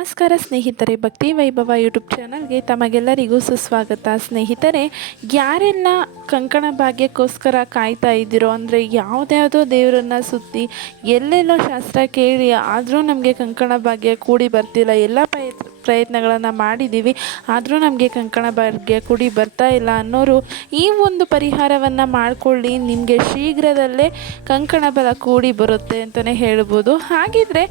ನಮಸ್ಕಾರ ಸ್ನೇಹಿತರೆ, ಭಕ್ತಿ ವೈಭವ ಯೂಟ್ಯೂಬ್ ಚಾನಲ್ಗೆ ತಮಗೆಲ್ಲರಿಗೂ ಸುಸ್ವಾಗತ. ಸ್ನೇಹಿತರೆ, ಯಾರೆಲ್ಲ ಕಂಕಣ ಭಾಗ್ಯಕ್ಕೋಸ್ಕರ ಕಾಯ್ತಾ ಇದ್ದೀರೋ, ಅಂದರೆ ಯಾವುದ್ಯಾವುದೋ ದೇವರನ್ನ ಸುತ್ತಿ ಎಲ್ಲೆಲ್ಲೋ ಶಾಸ್ತ್ರ ಕೇಳಿ ಆದರೂ ನಮಗೆ ಕಂಕಣ ಭಾಗ್ಯ ಕೂಡಿ ಬರ್ತಿಲ್ಲ. ಎಲ್ಲ ಪ್ರಯತ್ನ ಪ್ರಯತ್ನಗಳನ್ನು ಮಾಡಿದ್ದೀವಿ ಆದರೂ ನಮಗೆ ಕಂಕಣ ಬಗ್ಗೆ ಕೂಡಿ ಬರ್ತಾ ಇಲ್ಲ ಅನ್ನೋರು ಈ ಒಂದು ಪರಿಹಾರವನ್ನು ಮಾಡಿಕೊಳ್ಳಿ. ನಿಮಗೆ ಶೀಘ್ರದಲ್ಲೇ ಕಂಕಣ ಬಲ ಕೂಡಿ ಬರುತ್ತೆ ಅಂತಲೇ ಹೇಳ್ಬೋದು. ಹಾಗಿದ್ರೆ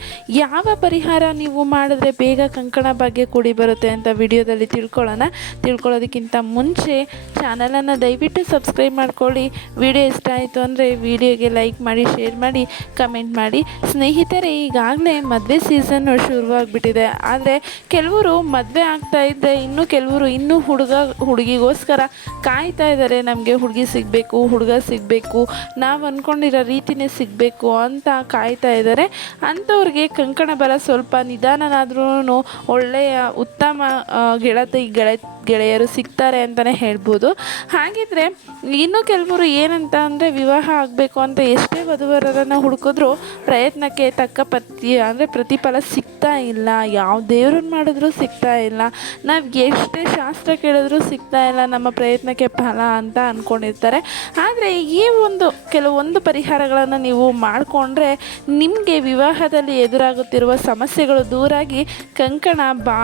ಯಾವ ಪರಿಹಾರ ನೀವು ಮಾಡಿದ್ರೆ ಬೇಗ ಕಂಕಣ ಬಗ್ಗೆ ಕೂಡಿ ಬರುತ್ತೆ ಅಂತ ವಿಡಿಯೋದಲ್ಲಿ ತಿಳ್ಕೊಳ್ಳೋಣ. ತಿಳ್ಕೊಳ್ಳೋದಕ್ಕಿಂತ ಮುಂಚೆ ಚಾನಲನ್ನು ದಯವಿಟ್ಟು ಸಬ್ಸ್ಕ್ರೈಬ್ ಮಾಡ್ಕೊಳ್ಳಿ. ವಿಡಿಯೋ ಇಷ್ಟ ಆಯಿತು ಅಂದರೆ ವಿಡಿಯೋಗೆ ಲೈಕ್ ಮಾಡಿ, ಶೇರ್ ಮಾಡಿ, ಕಮೆಂಟ್ ಮಾಡಿ. ಸ್ನೇಹಿತರೆ, ಈಗಾಗಲೇ ಮದುವೆ ಸೀಸನ್ನು ಶುರುವಾಗಿಬಿಟ್ಟಿದೆ. ಆದರೆ ಕೆಲವರು ಮದುವೆ ಆಗ್ತಾ ಇದ್ದೆ, ಇನ್ನೂ ಕೆಲವರು ಇನ್ನೂ ಹುಡುಗ, ಹುಡುಗಿಗೋಸ್ಕರ ಕಾಯ್ತಾ ಇದ್ದಾರೆ, ನಮಗೆ ಹುಡುಗಿ ಸಿಗಬೇಕು, ಹುಡುಗ ಸಿಗಬೇಕು, ನಾವು ಅಂದ್ಕೊಂಡಿರೋ ರೀತಿನೇ ಸಿಗಬೇಕು ಅಂತ ಕಾಯ್ತಾ ಇದ್ದಾರೆ. ಅಂಥವ್ರಿಗೆ ಕಂಕಣ ಬಲ ಸ್ವಲ್ಪ ನಿಧಾನನಾದ್ರೂ ಒಳ್ಳೆಯ ಉತ್ತಮ ಗೆಳತಿ ಗೆಳತಿ, ಗೆಳೆ ಗೆಳೆಯರು ಸಿಗ್ತಾರೆ ಅಂತಲೇ ಹೇಳ್ಬೋದು. ಹಾಗಿದ್ರೆ ಇನ್ನು ಕೆಲವರು ಏನಂತ ಅಂದರೆ ವಿವಾಹ ಆಗಬೇಕು ಅಂತ ಎಷ್ಟೇ ವಧುವರರನ್ನು ಹುಡುಕಿದ್ರು ಪ್ರಯತ್ನಕ್ಕೆ ತಕ್ಕ ಪ್ರತಿ ಅಂದರೆ ಪ್ರತಿಫಲ ಸಿಗ್ತಾ ಇಲ್ಲ. ಯಾವ ದೇವ್ರನ್ನ ಮಾಡಿದ್ರೂ ಸಿಗ್ತಾ ಇಲ್ಲ. ನಾವು ಎಷ್ಟೇ ಶಾಸ್ತ್ರ ಕೇಳಿದ್ರೂ ಸಿಗ್ತಾ ಇಲ್ಲ ನಮ್ಮ ಪ್ರಯತ್ನಕ್ಕೆ ಫಲ ಅಂತ ಅಂದ್ಕೊಂಡಿರ್ತಾರೆ ಆದರೆ ಈ ಒಂದು ಕೆಲವೊಂದು ಪರಿಹಾರಗಳನ್ನು ನೀವು ಮಾಡಿಕೊಂಡ್ರೆ ನಿಮಗೆ ವಿವಾಹದಲ್ಲಿ ಎದುರಾಗುತ್ತಿರುವ ಸಮಸ್ಯೆಗಳು ದೂರಾಗಿ ಕಂಕಣ ಬಾ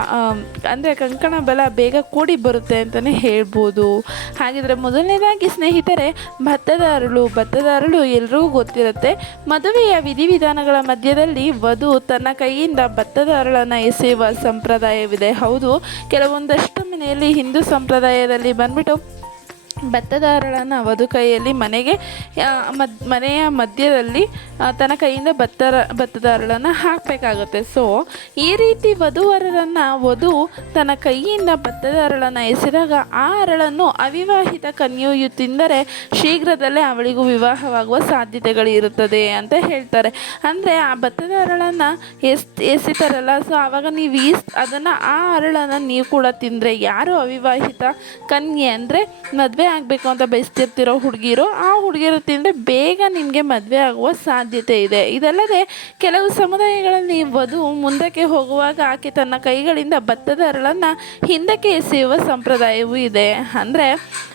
ಅಂದರೆ ಕಂಕಣ ಬಲ ಬೇಗ ಕೂಡಿ ಬರುತ್ತೆ ಅಂತಲೇ ಹೇಳ್ಬೋದು. ಹಾಗಿದ್ರೆ ಮೊದಲನೇದಾಗಿ ಸ್ನೇಹಿತರೆ ಭತ್ತದ ಅರಳು ಭತ್ತದ ಅರಳು ಎಲ್ರಿಗೂ ಗೊತ್ತಿರುತ್ತೆ. ಮದುವೆಯ ವಿಧಿವಿಧಾನಗಳ ಮಧ್ಯದಲ್ಲಿ ವಧು ತನ್ನ ಕೈಯಿಂದ ಭತ್ತದ ಅರಳನ್ನು ಎಸೆಯುವ ಸಂಪ್ರದಾಯವಿದೆ. ಹೌದು, ಕೆಲವೊಂದಷ್ಟು ಮನೆಯಲ್ಲಿ ಹಿಂದೂ ಸಂಪ್ರದಾಯದಲ್ಲಿ ಬಂದ್ಬಿಟ್ಟು ಭತ್ತದ ಹರಳನ್ನು ವಧು ಕೈಯಲ್ಲಿ ಮನೆಗೆ ಮದ್, ಮನೆಯ ಮಧ್ಯದಲ್ಲಿ ತನ್ನ ಕೈಯಿಂದ ಭತ್ತರ ಭತ್ತದ ಹರಳನ್ನು ಹಾಕಬೇಕಾಗುತ್ತೆ. ಸೊ ಈ ರೀತಿ ವಧುವರರನ್ನು ವಧು ತನ್ನ ಕೈಯಿಂದ ಭತ್ತದ ಹರಳನ್ನು ಎಸೆದಾಗ ಆ ಹರಳನ್ನು ಅವಿವಾಹಿತ ಕನ್ಯೆಯು ತಿಂದರೆ ಶೀಘ್ರದಲ್ಲೇ ಅವಳಿಗೂ ವಿವಾಹವಾಗುವ ಸಾಧ್ಯತೆಗಳು ಇರುತ್ತದೆ ಅಂತ ಹೇಳ್ತಾರೆ. ಅಂದರೆ ಆ ಭತ್ತದ ಹರಳನ್ನು ಎಸ್, ಎಸಿತಾರಲ್ಲ ಸೊ ಆವಾಗ ನೀವು ಈ ಅದನ್ನು ಆ ಹರಳನ್ನು ನೀವು ಕೂಡ ತಿಂದರೆ ಯಾರು ಅವಿವಾಹಿತ ಕನ್ಯೆ ಅಂದರೆ ಮದುವೆ ಆಗಬೇಕು ಅಂತ ಬಯಸ್ತಿರ್ತಿರೋ ಹುಡುಗಿರು, ಆ ಹುಡುಗಿರು ತಿಂದರೆ ಬೇಗ ನಿಮಗೆ ಮದುವೆ ಆಗುವ ಸಾಧ್ಯತೆ ಇದೆ. ಇದಲ್ಲದೆ ಕೆಲವು ಸಮುದಾಯಗಳಲ್ಲಿ ವಧು ಮುಂದಕ್ಕೆ ಹೋಗುವಾಗ ಆಕೆ ತನ್ನ ಕೈಗಳಿಂದ ಭತ್ತದ ಅರಳನ್ನು ಹಿಂದಕ್ಕೆ ಎಸೆಯುವ ಸಂಪ್ರದಾಯವೂ ಇದೆ. ಅಂದರೆ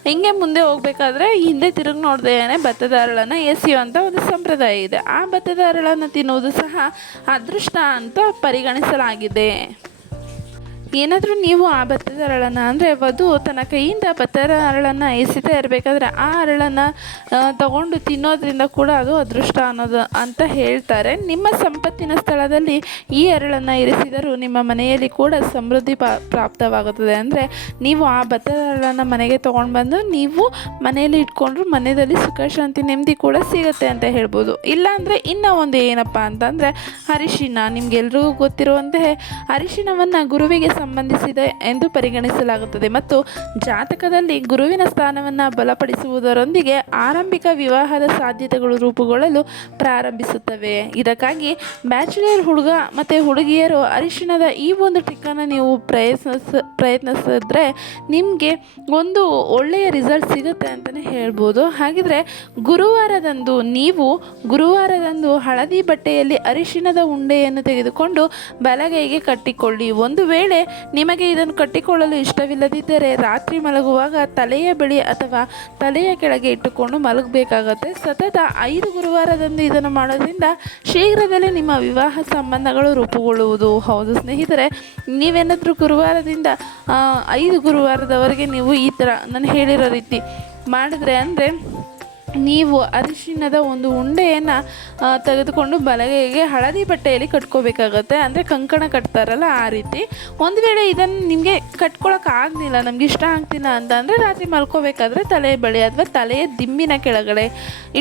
ಹಿಂಗೆ ಮುಂದೆ ಹೋಗಬೇಕಾದ್ರೆ ಹಿಂದೆ ತಿರುಗಿ ನೋಡ್ದೇನೆ ಭತ್ತದ ಅರಳನ್ನು ಎಸೆಯುವಂಥ ಒಂದು ಸಂಪ್ರದಾಯ ಇದೆ. ಆ ಭತ್ತದ ಅರಳನ್ನು ತಿನ್ನುವುದು ಸಹ ಅದೃಷ್ಟ ಅಂತ ಪರಿಗಣಿಸಲಾಗಿದೆ. ಏನಾದರೂ ನೀವು ಆ ಭತ್ತದ ಅರಳನ್ನು, ಅಂದರೆ ವಧು ತನ್ನ ಕೈಯಿಂದ ಭತ್ತದ ಅರಳನ್ನು ಎಸಿತಾ ಇರಬೇಕಾದ್ರೆ ಆ ಅರಳನ್ನು ತಗೊಂಡು ತಿನ್ನೋದ್ರಿಂದ ಕೂಡ ಅದು ಅದೃಷ್ಟ ಅನ್ನೋದು ಅಂತ ಹೇಳ್ತಾರೆ. ನಿಮ್ಮ ಸಂಪತ್ತಿನ ಸ್ಥಳದಲ್ಲಿ ಈ ಅರಳನ್ನು ಇರಿಸಿದರೂ ನಿಮ್ಮ ಮನೆಯಲ್ಲಿ ಕೂಡ ಸಮೃದ್ಧಿ ಪ್ರಾಪ್ತವಾಗುತ್ತದೆ. ಅಂದರೆ ನೀವು ಆ ಭತ್ತದ ಅರಳನ್ನು ಮನೆಗೆ ತೊಗೊಂಡು ಬಂದು ನೀವು ಮನೆಯಲ್ಲಿ ಇಟ್ಕೊಂಡ್ರು ಮನೆಯಲ್ಲಿ ಸುಖ, ಶಾಂತಿ, ನೆಮ್ಮದಿ ಕೂಡ ಸಿಗುತ್ತೆ ಅಂತ ಹೇಳ್ಬೋದು. ಇಲ್ಲಾಂದರೆ ಇನ್ನೂ ಒಂದು ಏನಪ್ಪ ಅಂತಂದರೆ ಅರಿಶಿನ, ನಿಮಗೆಲ್ರಿಗೂ ಗೊತ್ತಿರುವಂತೆ ಅರಿಶಿನವನ್ನು ಗುರುವಿಗೆ ಸಂಬಂಧಿಸಿದೆ ಎಂದು ಪರಿಗಣಿಸಲಾಗುತ್ತದೆ. ಮತ್ತು ಜಾತಕದಲ್ಲಿ ಗುರುವಿನ ಸ್ಥಾನವನ್ನು ಬಲಪಡಿಸುವುದರೊಂದಿಗೆ ಆರಂಭಿಕ ವಿವಾಹದ ಸಾಧ್ಯತೆಗಳು ರೂಪುಗೊಳ್ಳಲು ಪ್ರಾರಂಭಿಸುತ್ತವೆ. ಇದಕ್ಕಾಗಿ ಬ್ಯಾಚುಲರ್ ಹುಡುಗ ಮತ್ತು ಹುಡುಗಿಯರು ಅರಿಶಿಣದ ಈ ಒಂದು ಟಿಕ್ಕನ್ನು ನೀವು ಪ್ರಯತ್ನಿಸ, ಪ್ರಯತ್ನಿಸಿದ್ರೆ ನಿಮಗೆ ಒಂದು ಒಳ್ಳೆಯ ರಿಸಲ್ಟ್ ಸಿಗುತ್ತೆ ಅಂತಲೇ ಹೇಳ್ಬೋದು. ಹಾಗಿದ್ರೆ ಗುರುವಾರದಂದು ನೀವು ಗುರುವಾರದಂದು ಹಳದಿ ಬಟ್ಟೆಯಲ್ಲಿ ಅರಿಶಿಣದ ಉಂಡೆಯನ್ನು ತೆಗೆದುಕೊಂಡು ಬಲಗೈಗೆ ಕಟ್ಟಿಕೊಳ್ಳಿ. ಒಂದು ವೇಳೆ ನಿಮಗೆ ಇದನ್ನು ಕಟ್ಟಿಕೊಳ್ಳಲು ಇಷ್ಟವಿಲ್ಲದಿದ್ದರೆ ರಾತ್ರಿ ಮಲಗುವಾಗ ತಲೆಯ ಬಳಿ ಅಥವಾ ತಲೆಯ ಕೆಳಗೆ ಇಟ್ಟುಕೊಂಡು ಮಲಗಬೇಕಾಗತ್ತೆ. ಸತತ ಐದು ಗುರುವಾರದಂದು ಇದನ್ನು ಮಾಡೋದ್ರಿಂದ ಶೀಘ್ರದಲ್ಲೇ ನಿಮ್ಮ ವಿವಾಹ ಸಂಬಂಧಗಳು ರೂಪುಗೊಳ್ಳುವುದು. ಹೌದು ಸ್ನೇಹಿತರೆ ನೀವೇನಾದರೂ ಗುರುವಾರದಿಂದ ಐದು ಗುರುವಾರದವರೆಗೆ ನೀವು ಈ ಥರ ನಾನು ಹೇಳಿರೋ ರೀತಿ ಮಾಡಿದ್ರೆ ಅಂದರೆ ನೀವು ಅರಿಶಿಣದ ಒಂದು ಉಂಡೆಯನ್ನು ತೆಗೆದುಕೊಂಡು ಬಲಗೈಗೆ ಹಳದಿ ಬಟ್ಟೆಯಲ್ಲಿ ಕಟ್ಕೋಬೇಕಾಗತ್ತೆ. ಅಂದರೆ ಕಂಕಣ ಕಟ್ತಾರಲ್ಲ ಆ ರೀತಿ. ಒಂದು ವೇಳೆ ಇದನ್ನು ನಿಮಗೆ ಕಟ್ಕೊಳಕ್ಕೆ ಆಗಲಿಲ್ಲ, ನಮ್ಗೆ ಇಷ್ಟ ಆಗ್ತಿಲ್ಲ ಅಂತ ಅಂದರೆ ರಾತ್ರಿ ಮಲ್ಕೋಬೇಕಾದ್ರೆ ತಲೆ ಬಳಿ ಅಥವಾ ತಲೆಯ ದಿಂಬಿನ ಕೆಳಗಡೆ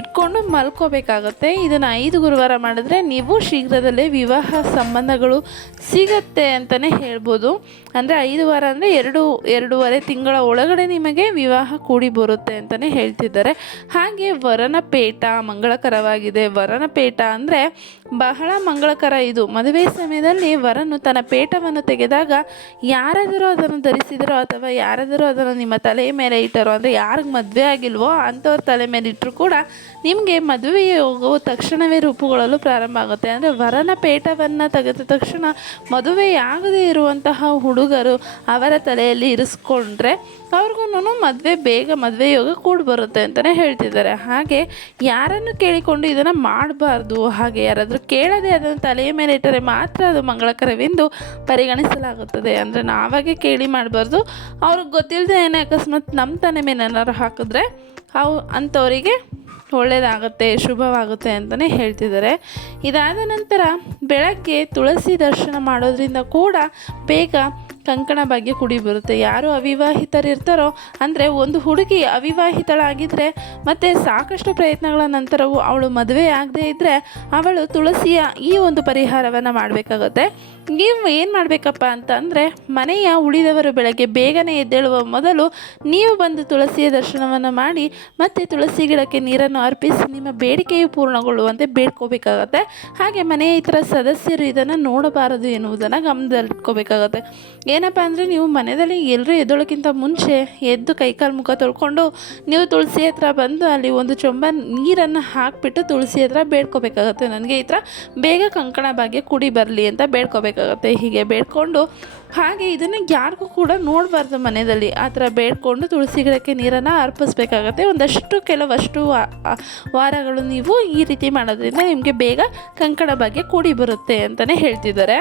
ಇಟ್ಕೊಂಡು ಮಲ್ಕೋಬೇಕಾಗತ್ತೆ. ಇದನ್ನು ಐದು ಗುರುವಾರ ಮಾಡಿದ್ರೆ ನೀವು ಶೀಘ್ರದಲ್ಲೇ ವಿವಾಹ ಸಂಬಂಧಗಳು ಸಿಗತ್ತೆ ಅಂತಲೇ ಹೇಳ್ಬೋದು. ಅಂದರೆ ಐದು ವಾರ ಅಂದರೆ ಎರಡು, ಎರಡೂವರೆ ತಿಂಗಳ ಒಳಗಡೆ ನಿಮಗೆ ವಿವಾಹ ಕೂಡಿ ಬರುತ್ತೆ ಅಂತಲೇ ಹೇಳ್ತಿದ್ದಾರೆ. ಹಾಗೆ ಹಾಗೆ ವರನ ಪೇಟ ಮಂಗಳಕರವಾಗಿದೆ. ವರನ ಪೇಟ ಅಂದರೆ ಬಹಳ ಮಂಗಳಕರ ಇದು. ಮದುವೆ ಸಮಯದಲ್ಲಿ ವರನು ತನ್ನ ಪೇಟವನ್ನು ತೆಗೆದಾಗ ಯಾರಾದರೂ ಅದನ್ನು ಧರಿಸಿದರೋ ಅಥವಾ ಯಾರಾದರೂ ಅದನ್ನು ನಿಮ್ಮ ತಲೆಯ ಮೇಲೆ ಇಟ್ಟರೋ, ಅಂದರೆ ಯಾರಿಗೆ ಮದುವೆ ಆಗಿಲ್ವೋ ಅಂಥವ್ರ ತಲೆ ಮೇಲೆ ಇಟ್ಟರು ಕೂಡ ನಿಮಗೆ ಮದುವೆ ಯೋಗವು ತಕ್ಷಣವೇ ರೂಪುಗೊಳ್ಳಲು ಪ್ರಾರಂಭ ಆಗುತ್ತೆ. ಅಂದರೆ ವರನ ಪೇಟವನ್ನು ತೆಗೆದ ತಕ್ಷಣ ಮದುವೆಯಾಗದೇ ಇರುವಂತಹ ಹುಡುಗರು ಅವರ ತಲೆಯಲ್ಲಿ ಇರಿಸ್ಕೊಂಡ್ರೆ ಅವ್ರಿಗೂ ಮದುವೆ ಬೇಗ ಮದುವೆ ಯೋಗ ಕೂಡ ಬರುತ್ತೆ ಅಂತಲೇ ಹೇಳ್ತಿದ್ದಾರೆ. ಹಾಗೆ ಯಾರನ್ನು ಕೇಳಿಕೊಂಡು ಇದನ್ನು ಮಾಡಬಾರ್ದು? ಹಾಗೆ ಯಾರಾದರೂ ಕೇಳದೆ ಅದನ್ನು ತಲೆಯ ಮೇಲೆ ಇಟ್ಟರೆ ಮಾತ್ರ ಅದು ಮಂಗಳಕರವೆಂದು ಪರಿಗಣಿಸಲಾಗುತ್ತದೆ. ಅಂದರೆ ನಾವಾಗೆ ಕೇಳಿ ಮಾಡಬಾರ್ದು. ಅವ್ರಿಗೆ ಗೊತ್ತಿಲ್ಲದೆ ಏನೇ ಅಕಸ್ಮಾತ್ ನಮ್ಮ ತಲೆ ಮೇಲೆ ಏನಾದ್ರು ಹಾಕಿದ್ರೆ ಅವು ಅಂಥವರಿಗೆ ಒಳ್ಳೆಯದಾಗುತ್ತೆ ಶುಭವಾಗುತ್ತೆ ಅಂತಲೇ ಹೇಳ್ತಿದ್ದಾರೆ. ಇದಾದ ನಂತರ ಬೆಳಗ್ಗೆ ತುಳಸಿ ದರ್ಶನ ಮಾಡೋದ್ರಿಂದ ಕೂಡ ಬೇಗ ಕಂಕಣ ಭಾಗ್ಯ ಕುಡಿ ಬರುತ್ತೆ. ಯಾರು ಅವಿವಾಹಿತರಿರ್ತಾರೋ, ಅಂದರೆ ಒಂದು ಹುಡುಗಿ ಅವಿವಾಹಿತಳಾಗಿದ್ದರೆ ಮತ್ತು ಸಾಕಷ್ಟು ಪ್ರಯತ್ನಗಳ ನಂತರವೂ ಅವಳು ಮದುವೆ ಆಗದೇ ಇದ್ದರೆ ಅವಳು ತುಳಸಿಯ ಈ ಒಂದು ಪರಿಹಾರವನ್ನು ಮಾಡಬೇಕಾಗುತ್ತೆ. ನೀವು ಏನು ಮಾಡಬೇಕಪ್ಪ ಅಂತ ಅಂದರೆ ಮನೆಯ ಉಳಿದವರು ಬೆಳಗ್ಗೆ ಬೇಗನೆ ಎದ್ದೇಳುವ ಮೊದಲು ನೀವು ಬಂದು ತುಳಸಿಯ ದರ್ಶನವನ್ನು ಮಾಡಿ, ಮತ್ತು ತುಳಸಿ ಗಿಡಕ್ಕೆ ನೀರನ್ನು ಅರ್ಪಿಸಿ ನಿಮ್ಮ ಬೇಡಿಕೆಯು ಪೂರ್ಣಗೊಳ್ಳುವಂತೆ ಬೇಡ್ಕೋಬೇಕಾಗತ್ತೆ. ಹಾಗೆ ಮನೆಯ ಇತರ ಸದಸ್ಯರು ಇದನ್ನು ನೋಡಬಾರದು ಎನ್ನುವುದನ್ನು ಗಮನದಲ್ಲಿಟ್ಕೋಬೇಕಾಗತ್ತೆ. ಏನಪ್ಪ ಅಂದರೆ ನೀವು ಮನೆಯಲ್ಲಿ ಎಲ್ಲರೂ ಎದ್ದೋಳಕ್ಕಿಂತ ಮುಂಚೆ ಎದ್ದು ಕೈಕಾಲು ಮುಖ ತೊಳ್ಕೊಂಡು ನೀವು ತುಳಸಿ ಹತ್ರ ಬಂದು ಅಲ್ಲಿ ಒಂದು ಚೊಂಬ ನೀರನ್ನು ಹಾಕಿಬಿಟ್ಟು ತುಳಸಿ ಹತ್ರ ಬೇಡ್ಕೋಬೇಕಾಗತ್ತೆ. ನನಗೆ ಈ ಥರ ಬೇಗ ಕಂಕಣ ಭಾಗ್ಯ ಕುಡಿ ಬರಲಿ ಅಂತ ಬೇಡ್ಕೋಬೇಕಾಗತ್ತೆ. ಹೀಗೆ ಬೇಡ್ಕೊಂಡು ಹಾಗೆ ಇದನ್ನು ಯಾರಿಗೂ ಕೂಡ ನೋಡಬಾರ್ದು ಮನೆಯಲ್ಲಿ. ಆ ಥರ ಬೇಡ್ಕೊಂಡು ತುಳಸಿ ಗಿಡಕ್ಕೆ ನೀರನ್ನು ಅರ್ಪಿಸ್ಬೇಕಾಗತ್ತೆ. ಒಂದಷ್ಟು ಕೆಲವಷ್ಟು ವಾರಗಳು ನೀವು ಈ ರೀತಿ ಮಾಡೋದ್ರಿಂದ ನಿಮಗೆ ಬೇಗ ಕಂಕಣ ಭಾಗ್ಯ ಕೂಡಿ ಬರುತ್ತೆ ಅಂತಲೇ ಹೇಳ್ತಿದ್ದಾರೆ.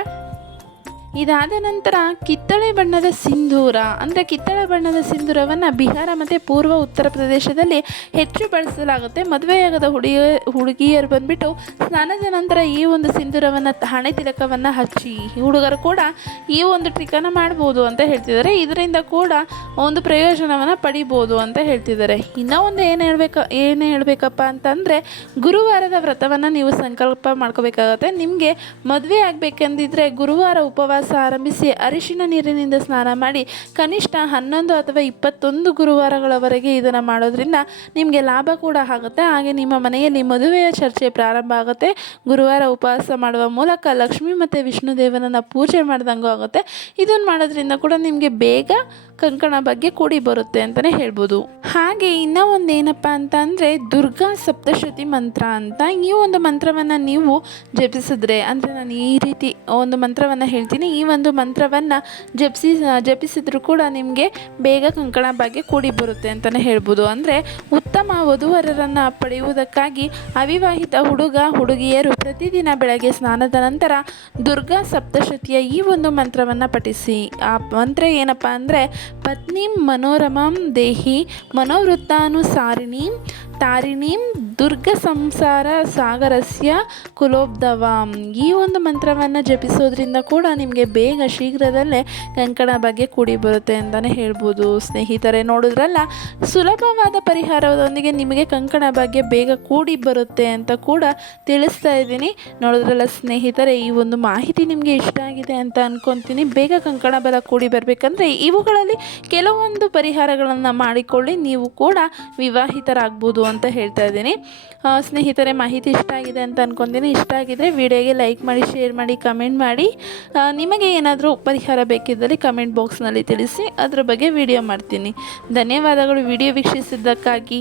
ಇದಾದ ನಂತರ ಕಿತ್ತಳೆ ಬಣ್ಣದ ಸಿಂಧೂರ, ಅಂದರೆ ಕಿತ್ತಳೆ ಬಣ್ಣದ ಸಿಂಧೂರವನ್ನು ಬಿಹಾರ ಮತ್ತು ಪೂರ್ವ ಉತ್ತರ ಪ್ರದೇಶದಲ್ಲಿ ಹೆಚ್ಚು ಬಳಸಲಾಗುತ್ತೆ. ಮದುವೆಯಾಗದ ಹುಡುಗಿ, ಹುಡುಗಿಯರು ಬಂದುಬಿಟ್ಟು ಸ್ನಾನದ ನಂತರ ಈ ಒಂದು ಸಿಂಧೂರವನ್ನು ಹಣೆ ತಿಲಕವನ್ನು ಹಚ್ಚಿ, ಹುಡುಗರು ಕೂಡ ಈ ಒಂದು ಟ್ರಿಕನ್ನು ಮಾಡ್ಬೋದು ಅಂತ ಹೇಳ್ತಿದ್ದಾರೆ. ಇದರಿಂದ ಕೂಡ ಒಂದು ಪ್ರಯೋಜನವನ್ನು ಪಡಿಬೋದು ಅಂತ ಹೇಳ್ತಿದ್ದಾರೆ. ಇನ್ನೂ ಒಂದು ಏನು ಹೇಳ್ಬೇಕು, ಏನು ಹೇಳಬೇಕಪ್ಪ ಅಂತಂದರೆ ಗುರುವಾರದ ವ್ರತವನ್ನು ನೀವು ಸಂಕಲ್ಪ ಮಾಡ್ಕೋಬೇಕಾಗತ್ತೆ. ನಿಮಗೆ ಮದುವೆ ಆಗಬೇಕೆಂದಿದ್ರೆ ಗುರುವಾರ ಉಪವಾಸ ಆರಂಭಿಸಿ ಅರಿಶಿನ ನೀರಿನಿಂದ ಸ್ನಾನ ಮಾಡಿ ಕನಿಷ್ಠ ಹನ್ನೊಂದು ಅಥವಾ ಇಪ್ಪತ್ತೊಂದು ಗುರುವಾರಗಳವರೆಗೆ ಇದನ್ನು ಮಾಡೋದ್ರಿಂದ ನಿಮಗೆ ಲಾಭ ಕೂಡ ಆಗುತ್ತೆ. ಹಾಗೆ ನಿಮ್ಮ ಮನೆಯಲ್ಲಿ ಮದುವೆಯ ಚರ್ಚೆ ಪ್ರಾರಂಭ ಆಗುತ್ತೆ. ಗುರುವಾರ ಉಪವಾಸ ಮಾಡುವ ಮೂಲಕ ಲಕ್ಷ್ಮಿ ಮತ್ತು ವಿಷ್ಣು ದೇವನನ್ನು ಪೂಜೆ ಮಾಡ್ದಂಗೂ ಆಗುತ್ತೆ. ಇದನ್ನು ಮಾಡೋದ್ರಿಂದ ಕೂಡ ನಿಮಗೆ ಬೇಗ ಕಂಕಣ ಬಗ್ಗೆ ಕೂಡಿ ಬರುತ್ತೆ ಅಂತಲೇ ಹೇಳ್ಬೋದು. ಹಾಗೆ ಇನ್ನೂ ಏನಪ್ಪ ಅಂತ ಅಂದರೆ ದುರ್ಗಾ ಸಪ್ತಶತಿ ಮಂತ್ರ ಅಂತ ಈ ಒಂದು ಮಂತ್ರವನ್ನು ನೀವು ಜಪಿಸಿದ್ರೆ, ಅಂದರೆ ನಾನು ಈ ರೀತಿ ಒಂದು ಮಂತ್ರವನ್ನು ಹೇಳ್ತೀನಿ. ಈ ಒಂದು ಮಂತ್ರವನ್ನು ಜಪಿಸಿ, ಜಪಿಸಿದ್ರು ಕೂಡ ನಿಮಗೆ ಬೇಗ ಕಂಕಣ ಭಾಗ್ಯ ಕೂಡಿ ಬರುತ್ತೆ ಅಂತಲೇ ಹೇಳ್ಬೋದು. ಅಂದರೆ ಉತ್ತಮ ವಧುವರರನ್ನು ಪಡೆಯುವುದಕ್ಕಾಗಿ ಅವಿವಾಹಿತ ಹುಡುಗ, ಹುಡುಗಿಯರು ಪ್ರತಿದಿನ ಬೆಳಗ್ಗೆ ಸ್ನಾನದ ನಂತರ ದುರ್ಗಾ ಸಪ್ತಶತಿಯ ಈ ಒಂದು ಮಂತ್ರವನ್ನು ಪಠಿಸಿ. ಆ ಮಂತ್ರ ಏನಪ್ಪ ಅಂದರೆ ಪತ್ನಿಂ ಮನೋರಮಾಂ ದೇಹಿ ಮನೋವೃತ್ತಾನುಸಾರಿಣೀಂ ತಾರಿಣೀಂ ದುರ್ಗ ಸಂಸಾರ ಸಾಗರಸ್ಯ ಕುಲೋಬ್ಧವಾಂ. ಈ ಒಂದು ಮಂತ್ರವನ್ನು ಜಪಿಸೋದ್ರಿಂದ ಕೂಡ ನಿಮಗೆ ಬೇಗ ಶೀಘ್ರದಲ್ಲೇ ಕಂಕಣ ಬಗ್ಗೆ ಕೂಡಿ ಬರುತ್ತೆ ಅಂತಲೇ ಹೇಳ್ಬೋದು. ಸ್ನೇಹಿತರೆ, ನೋಡಿದ್ರಲ್ಲ, ಸುಲಭವಾದ ಪರಿಹಾರದೊಂದಿಗೆ ನಿಮಗೆ ಕಂಕಣ ಬಗ್ಗೆ ಬೇಗ ಕೂಡಿ ಬರುತ್ತೆ ಅಂತ ಕೂಡ ತಿಳಿಸ್ತಾ ಇದ್ದೀನಿ. ನೋಡಿದ್ರಲ್ಲ ಸ್ನೇಹಿತರೆ, ಈ ಒಂದು ಮಾಹಿತಿ ನಿಮಗೆ ಇಷ್ಟ ಆಗಿದೆ ಅಂತ ಅಂದ್ಕೊತೀನಿ ಬೇಗ ಕಂಕಣ ಬಲ ಕೂಡಿ ಬರಬೇಕಂದ್ರೆ ಇವುಗಳಲ್ಲಿ ಕೆಲವೊಂದು ಪರಿಹಾರಗಳನ್ನು ಮಾಡಿಕೊಳ್ಳಿ, ನೀವು ಕೂಡ ವಿವಾಹಿತರಾಗ್ಬೋದು ಅಂತ ಹೇಳ್ತಾ ಇದ್ದೀನಿ. ಸ್ನೇಹಿತರೆ, ಮಾಹಿತಿ ಇಷ್ಟ ಆಗಿದೆ ಅಂತ ಅನ್ಕೊತೀನಿ ಇಷ್ಟ ಆಗಿದ್ರೆ ವಿಡಿಯೋಗೆ ಲೈಕ್ ಮಾಡಿ, ಶೇರ್ ಮಾಡಿ, ಕಮೆಂಟ್ ಮಾಡಿ. ನಿಮಗೆ ಏನಾದರೂ ಪರಿಹಾರ ಬೇಕಿದ್ದರೆ ಕಮೆಂಟ್ ಬಾಕ್ಸ್ನಲ್ಲಿ ತಿಳಿಸಿ, ಅದ್ರ ಬಗ್ಗೆ ವಿಡಿಯೋ ಮಾಡ್ತೀನಿ. ಧನ್ಯವಾದಗಳು. ವಿಡಿಯೋ ವೀಕ್ಷಿಸಿದ್ದಕ್ಕಾಗಿ.